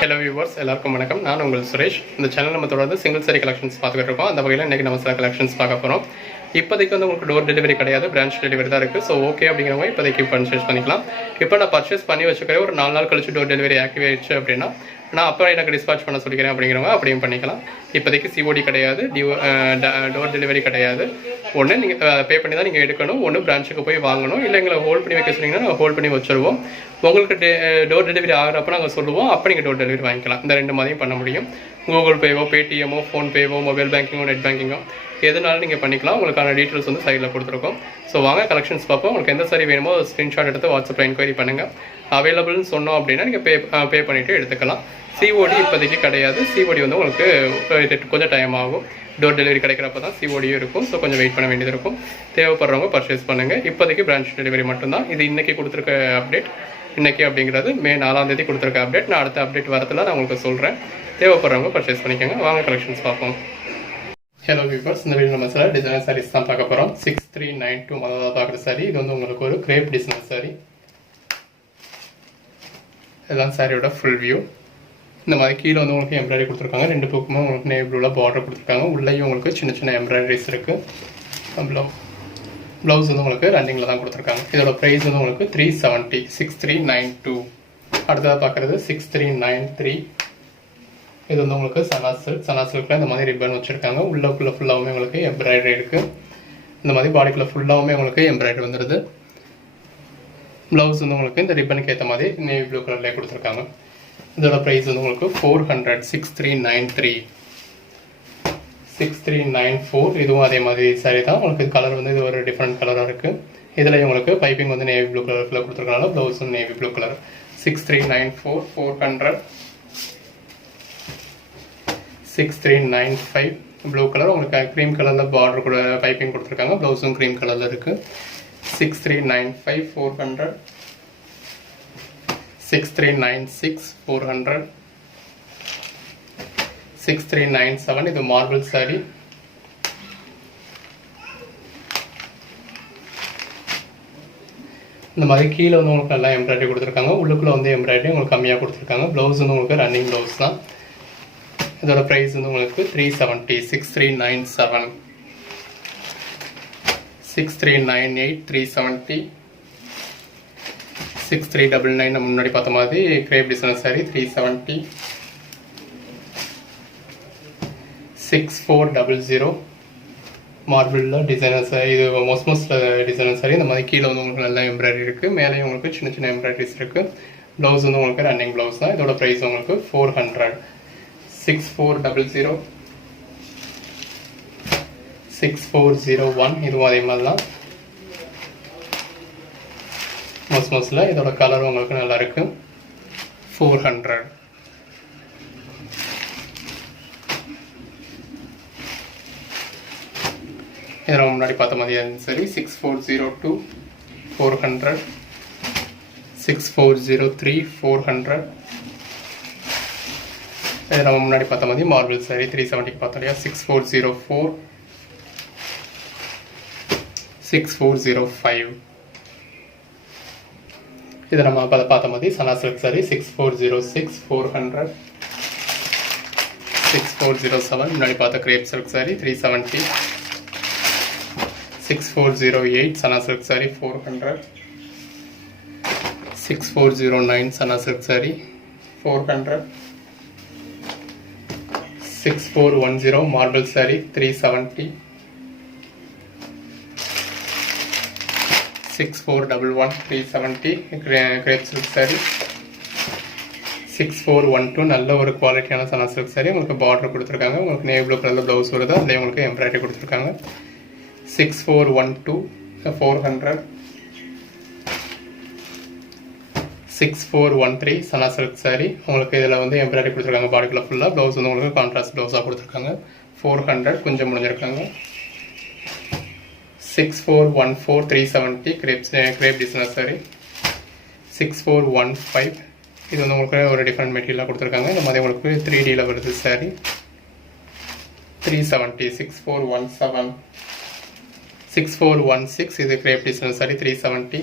Hello viewers, எல்லாருக்கும் வணக்கம். நான் உங்கள் சுரேஷ். இந்த சேனல் நம்ம தொடர்ந்து சிங்கிள் சாரி கலெக்ஷன்ஸ் பார்த்துக்கிட்டு இருக்கோம். அந்த வகையில் இன்றைக்கி நம்ம சில கலெக்ஷன்ஸ் பார்க்க போகிறோம். இப்போதைக்கு வந்து உங்களுக்கு டோர் டெலிவரி கிடையாது, பிரான்ச் டெலிவரி தான் இருக்குது. ஸோ ஓகே அப்படிங்கிறவங்க இப்போதைக்கு பர்ச்சேஸ் பண்ணிக்கலாம். இப்போ நான் பர்ச்சேஸ் பண்ணி வச்சுக்கிறேன், ஒரு 4 நாள் கழிச்சு டோர் டெலிவரி ஆக்டிவேட் ஆயிடுச்சு அப்படின்னா நான் அப்புறம் எனக்கு டிஸ்பாச் பண்ண சொல்லிக்கிறேன் அப்படிங்கிறவங்க அப்படியும் பண்ணிக்கலாம். இப்போதைக்கு சிஓடி கிடையாது, டோர் டெலிவரி கிடையாது. ஒன்று நீங்கள் பே பண்ணி தான் நீங்கள் எடுக்கணும், ஒன்று பிரான்ச்சுக்கு போய் வாங்கணும், இல்லை எங்களை ஹோல்ட் பண்ணி வைக்க சொன்னீங்கன்னா நாங்கள் ஹோல்ட் பண்ணி வச்சுருவோம். உங்களுக்கு டோர் டெலிவரி ஆகிறப்ப நாங்கள் சொல்லுவோம், அப்போ நீங்கள் டோர் டெலிவரி வாங்கிக்கலாம். இந்த 2 மாதிரியும் பண்ண முடியும். கூகுள் பேவோ, பேடிஎம்மோ, ஃபோன்பேவோ, மொபைல் பேங்கிங்கோ, நெட் பேங்கிங்கோ எதுனாலும் நீங்கள் பண்ணிக்கலாம். உங்களுக்கான டீட்டெயில்ஸ் வந்து சைடில் கொடுத்துருக்கோம். ஸோ வாங்க கலெக்ஷன்ஸ் பார்ப்போம். உங்களுக்கு எந்த சாரி வேணுமோ ஸ்க்ரீன்ஷாட் எடுத்து வாட்ஸ்அப்பில் என்கொயரி பண்ணுங்கள். அவைலபிள்னு சொன்னோம் அப்படின்னா நீங்கள் பே பண்ணிவிட்டு எடுத்துக்கலாம். சிஓடி இப்போதைக்கு கிடையாது. சிஓடி வந்து உங்களுக்கு கொஞ்சம் டைம் ஆகும். டோர் டெலிவரி கிடைக்கிறப்ப தான் சிஓடியும் இருக்கும். ஸோ கொஞ்சம் வெயிட் பண்ண வேண்டியது இருக்கும். தேவைப்படுறவங்க பர்ச்சேஸ் பண்ணுங்கள். இப்போதைக்கு பிரான்ச் டெலிவரி மட்டும்தான். இது இன்றைக்கி கொடுத்துருக்க அப்டேட். இன்றைக்கி அப்படிங்கிறது மே 4ஆம் தேதி கொடுத்துருக்க அப்டேட். நான் அடுத்த அப்டேட் வரத்தில் நான் உங்களுக்கு சொல்கிறேன். தேவைப்படுறவங்க பர்ச்சேஸ் பண்ணிக்கோங்க. வாங்க கலெக்ஷன்ஸ் பார்ப்போம். ஹலோ வியூவர்ஸ், இந்த வீடியோ நம்ம சில டிசைனர் சாரீஸ் தான் பார்க்க போகிறோம். 6392 முதல்ல பார்க்குற சாரி. இது வந்து உங்களுக்கு ஒரு கிரேப் டிசைனர் சாரி. இதுதான் சாரியோட ஃபுல் வியூ. இந்த மாதிரி கீழே வந்து உங்களுக்கு எம்ப்ராய்டரி கொடுத்துருக்காங்க. 2 பக்கமும் உங்களுக்கு நேவி ப்ளூவில் பார்டர் கொடுத்துருக்காங்க. உள்ளேயும் உங்களுக்கு சின்ன சின்ன எம்ப்ராய்டரிஸ் இருக்குது. ப்ளவுஸ் வந்து உங்களுக்கு ரன்னிங்கில் தான் கொடுத்துருக்காங்க. இதோட ப்ரைஸ் வந்து உங்களுக்கு 370. 6392. அடுத்ததாக பார்க்குறது 6393. இது வந்து உங்களுக்கு சனா சில்கில் இந்த மாதிரி ரிப்பன் வச்சுருக்காங்க. உள்ளக்குள்ளே ஃபுல்லாகவுமே உங்களுக்கு எம்ப்ராய்டரி இருக்குது. இந்த மாதிரி பாடிக்குள்ளே ஃபுல்லாகவுமே உங்களுக்கு எம்ப்ராய்டரி வந்துடுது. ப்ளவுஸ் வந்து உங்களுக்கு இந்த ரிப்பனுக்கு ஏற்ற மாதிரி நேவி ப்ளூ கலர்லேயே கொடுத்துருக்காங்க. இதோட ப்ரைஸ் வந்து உங்களுக்கு 400. 6393. 6394. இதுவும் அதே மாதிரி சாரி தான். உங்களுக்கு கலர் வந்து இது ஒரு டிஃப்ரெண்ட் கலராக இருக்குது. இதில் உங்களுக்கு பைப்பிங் வந்து நேவி ப்ளூ கலரில் கொடுத்துருக்கனால ப்ளவுஸ் வந்து navy blue colour. 6394. 400. 6395. Blue colour உங்களுக்கு க்ரீம் கலரில் பார்டர் கூட பைப்பிங் கொடுத்துருக்காங்க. ப்ளவுஸும் க்ரீம் கலரில் இருக்குது. 6395. 400. 6396. 400. 6397. இது மார்பிள் சாரி. இந்த மாதிரி கீழே வந்து உங்களுக்கு நல்லா எம்ப்ராய்டரி கொடுத்துருக்காங்க. உள்ளுக்குள்ளே வந்து எம்ப்ராய்டரி உங்களுக்கு கம்மியாக கொடுத்துருக்காங்க. ப்ளவுஸ் வந்து உங்களுக்கு ரன்னிங் ப்ளவுஸ் தான். இதோட ப்ரைஸ் வந்து உங்களுக்கு 370. 6397. 6398. 370. 6399. நம்ம முன்னாடி பார்த்த மாதிரி கிரேப் டிசைனர் சாரி. 370. 6400. மார்பிளில் டிசைனர் சாரி. இது மோஸ்ட் டிசைனர் சாரி. இந்த மாதிரி கீழே வந்து உங்களுக்கு நல்லா எம்ப்ராய்டரி இருக்குது. மேலே உங்களுக்கு சின்ன சின்ன எம்ப்ராய்டரிஸ் இருக்குது. ப்ளவுஸ் வந்து உங்களுக்கு ரன்னிங் ப்ளவுஸ் தான். இதோட ப்ரைஸ் உங்களுக்கு 400. 6400. 6401. இதுவும் அதே மாதிரி தான். மோஸ்டில் இதோட கலர் உங்களுக்கு நல்லா இருக்கு. 400. இதில் முன்னாடி பார்த்த மாதிரி சரி. 6402. 400. 6403. 400. இதில் நம்ம முன்னாடி பார்த்த மாதிரி மார்பிள் சாரி 370 பார்த்தோம் இல்லையா. 6404. 6405. இது நம்ம பார்த்த மாதிரி சனா சில்க் சாரி. 6406. 400. 6407. முன்னாடி பார்த்த கிரேப் சில்க் சாரி 370. 6408. சனா சில்க் சாரி 400. 6409. சனா silk sari 400. 6410. Marble sari 370. 6411. 370. Crepe silk sari. 6412. நல்ல ஒரு குவாலிட்டியான சனா சில்க் சாரி. உங்களுக்கு பார்டர் கொடுத்துருக்காங்க. உங்களுக்கு நேவி ப்ளூ கலரில் ப்ளவுஸ் வருது. அதிலே உங்களுக்கு எம்ப்ராய்டரி கொடுத்துருக்காங்க. 6412. 400. 6413. சனா சில்க் சாரி. உங்களுக்கு இதில் வந்து எம்ப்ராய்டரி கொடுத்துருக்காங்க. பாடிக்குள்ள ஃபுல்லாக ப்ளவுஸ் வந்து உங்களுக்கு கான்ட்ராஸ்ட் ப்ளவுஸாக கொடுத்துருக்காங்க. 400. கொஞ்சம் முடிஞ்சிருக்காங்க. 6414. 370. Grape designer sorry. 6415. இது வந்து உங்களுக்கு ஒரு டிஃப்ரெண்ட் மெட்டீரியலாக கொடுத்துருக்காங்க. இந்த மாதிரி உங்களுக்கு 3Dயில் வருது சாரி. 370. 6417. 6416. இது கிரேப் டிசைனர் சாரி. 370.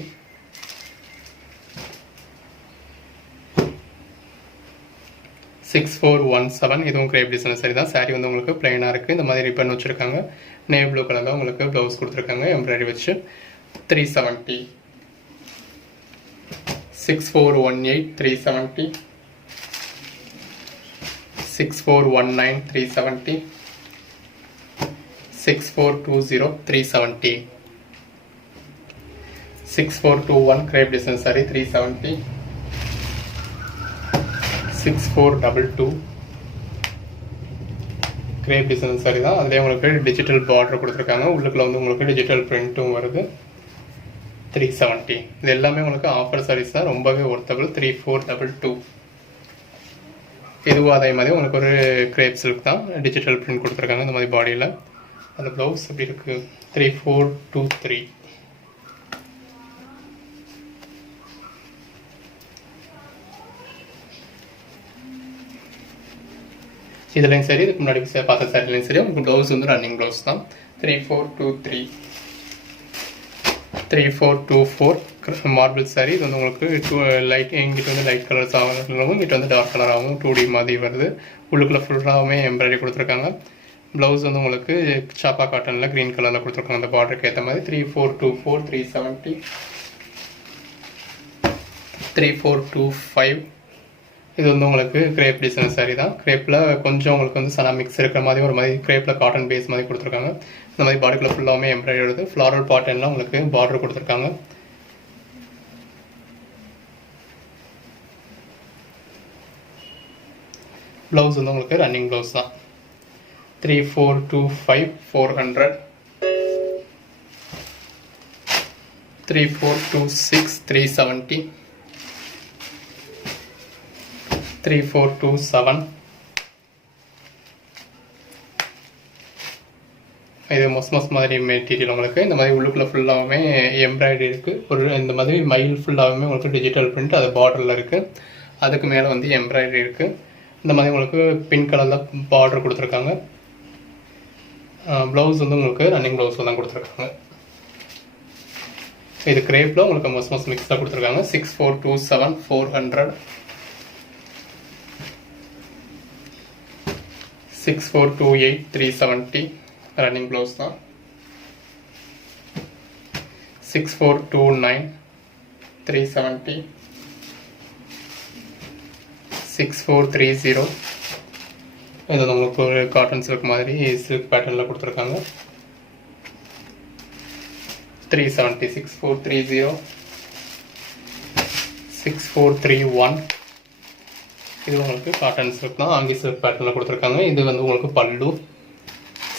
6417 இதுவும் கிரேப் டிசைன் சரி தான். சாரி வந்து உங்களுக்கு பிளைனாக இருக்குது. இந்த மாதிரி ரிப்பன் வச்சுருக்காங்க. நேவி ப்ளூ கலரில் உங்களுக்கு ப்ளவுஸ் கொடுத்துருக்காங்க எம்ப்ராய்டரி வச்சு. 370. 6418 370. 6419 370. 6420 370. 6421 crepe design saree 370. 6422 crepe design saree தான். அதிலே உங்களுக்கு டிஜிட்டல் பார்டர் கொடுத்துருக்காங்க. உள்ளுக்குள்ள வந்து உங்களுக்கு டிஜிட்டல் பிரிண்ட்டும் வருது. 370. இது எல்லாமே உங்களுக்கு ஆஃபர் சாரீஸ் தான், ரொம்பவே ஒர்த்தபிள். 3422. இதுவும் அதே மாதிரி உங்களுக்கு ஒரு கிரேப் சில்க் தான், டிஜிட்டல் பிரிண்ட் கொடுத்துருக்காங்க இந்த மாதிரி பாடியில். அந்த ப்ளவுஸ் எப்படி இருக்குது? 3423. இதுலையும் சரி, இதுக்கு முன்னாடி பார்த்த சாரிலையும் சரி உங்களுக்கு ப்ளவுஸ் வந்து ரன்னிங் ப்ளவுஸ் தான். 3423. 3424 மார்பிள் சாரி. இது வந்து உங்களுக்கு லைட், இங்கிட்ட வந்து லைட் கலர்ஸ் ஆகும், இங்கிட்ட வந்து டார்க் கலர் ஆகும். 2D மாதிரி வருது. உள்ளுக்குள்ள ஃபுல்லாகவுமே எம்ப்ராய்டரி கொடுத்துருக்காங்க. ப்ளவுஸ் வந்து உங்களுக்கு சாப்பா காட்டனில் க்ரீன் கலரில் கொடுத்துருக்காங்க அந்த பார்டருக்கு ஏற்ற மாதிரி. 3424 370. 3425. இது வந்து உங்களுக்கு கிரேப் டிசைன் சாரி தான். கிரேப்பில் கொஞ்சம் உங்களுக்கு வந்து சனா மிக்ஸ் இருக்கிற மாதிரி ஒரு மாதிரி கிரேப்பில் காட்டன் பேஸ் மாதிரி கொடுத்துருக்காங்க. இந்த மாதிரி பாடிக்குள்ள ஃபுல்லாகவுமே எம்ப்ராய்டரி வருது. ஃப்ளாரல் பாட்டன்லாம் உங்களுக்கு பார்டர் கொடுத்துருக்காங்க. ப்ளவுஸ் வந்து உங்களுக்கு ரன்னிங் ப்ளவுஸ் தான். 3425 400. 3426 370. 3427. இது மொஸ் மாதிரி மெட்டீரியல் உங்களுக்கு. இந்த மாதிரி உள்ளுக்குள்ள ஃபுல்லாகவுமே எம்ப்ராய்டரி இருக்குது. ஒரு இந்த மாதிரி மயில் ஃபுல்லாகவுமே உங்களுக்கு டிஜிட்டல் பிரிண்ட் அது பார்டரில் இருக்குது. அதுக்கு மேலே வந்து எம்ப்ராய்டரி இருக்குது. இந்த மாதிரி உங்களுக்கு பிங்க் கலரில் பார்டர் கொடுத்துருக்காங்க. ப்ளவுஸ் வந்து உங்களுக்கு ரன்னிங் ப்ளவுஸ் தான் கொடுத்துருக்காங்க. இது கிரேப்பில் உங்களுக்கு மொஸ் மிக்ஸாக கொடுத்துருக்காங்க. 6427 400. 6428 370 ரன்னிங் ப்ளவுஸ் தான். 6429 370. 6430. இது உங்களுக்கு ஒரு காட்டன் சில்க் மாதிரி சில்க் பேட்டர்னில் கொடுத்துருக்காங்க. 370. 6430. 6431. இது உங்களுக்கு காட்டன் சில்க் தான், ஆங்கி சில்க் பேட்டர்னில் கொடுத்துருக்காங்க. இது வந்து உங்களுக்கு பல்லு.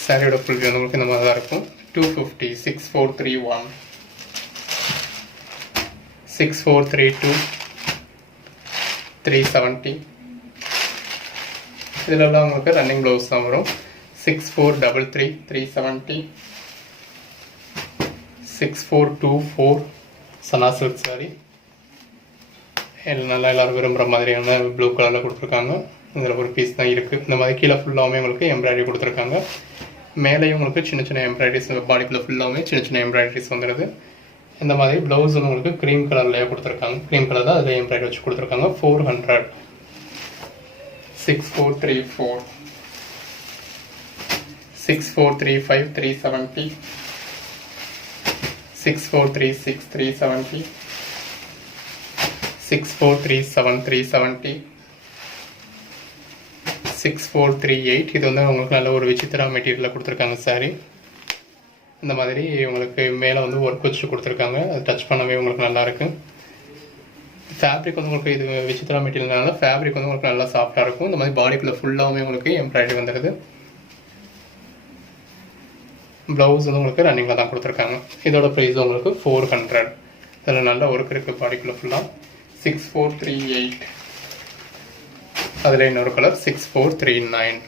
சாரியோட ஃபுல் வந்து உங்களுக்கு இந்த மாதிரி தான் இருக்கும். 250. 6431. 6432. 370. இதிலெல்லாம் உங்களுக்கு ரன்னிங் ப்ளவுஸ் தான் வரும். 6433 370. 6424 சனா சில்க் சாரி. நல்லா எல்லோரும் விரும்புகிற மாதிரியான ப்ளூ கலரில் கொடுத்துருக்காங்க. இதில் ஒரு பீஸ் தான் இருக்குது. இந்த மாதிரி கீழே ஃபுல்லாகவுமே உங்களுக்கு எம்ப்ராய்டரி கொடுத்துருக்காங்க. மேலேயும் உங்களுக்கு சின்ன சின்ன எம்ப்ராய்டரிஸ், பாடிக்குள்ளே ஃபுல்லாகவுமே சின்ன சின்ன எம்ப்ராய்டரிஸ் வந்துடுது. இந்த மாதிரி ப்ளவுஸ் வந்து உங்களுக்கு க்ரீம் கலர்லேயே கொடுத்துருக்காங்க. க்ரீம் கலர் தான் அதில் எம்ப்ராய்டரி வச்சு கொடுத்துருக்காங்க. 400. 6434. 6435 370. 6436 370. 6437 370. 6438. இது வந்து உங்களுக்கு நல்ல ஒரு விசித்திரா மெட்டீரியலில் கொடுத்துருக்காங்க சாரி. இந்த மாதிரி உங்களுக்கு மேலே வந்து ஒர்க் வச்சு கொடுத்துருக்காங்க. அது டச் பண்ணவே உங்களுக்கு நல்லாயிருக்கு. ஃபேப்ரிக் வந்து உங்களுக்கு இது விசித்திரா மெட்டீரியல்னால ஃபேப்ரிக் வந்து உங்களுக்கு நல்லா சாஃப்டாக இருக்கும். இந்த மாதிரி பாடிக்குள்ளே ஃபுல்லாகவுமே உங்களுக்கு எம்ப்ராய்டரி வந்துடுது. ப்ளவுஸ் வந்து உங்களுக்கு ரன்னிங்கில் தான் கொடுத்துருக்காங்க. இதோட ப்ரைஸ் உங்களுக்கு 400. இதில் நல்ல ஒர்க் இருக்குது பாடிக்குள்ளே ஃபுல்லாக. 6438. அதில் இன்னொரு கலர் 6439.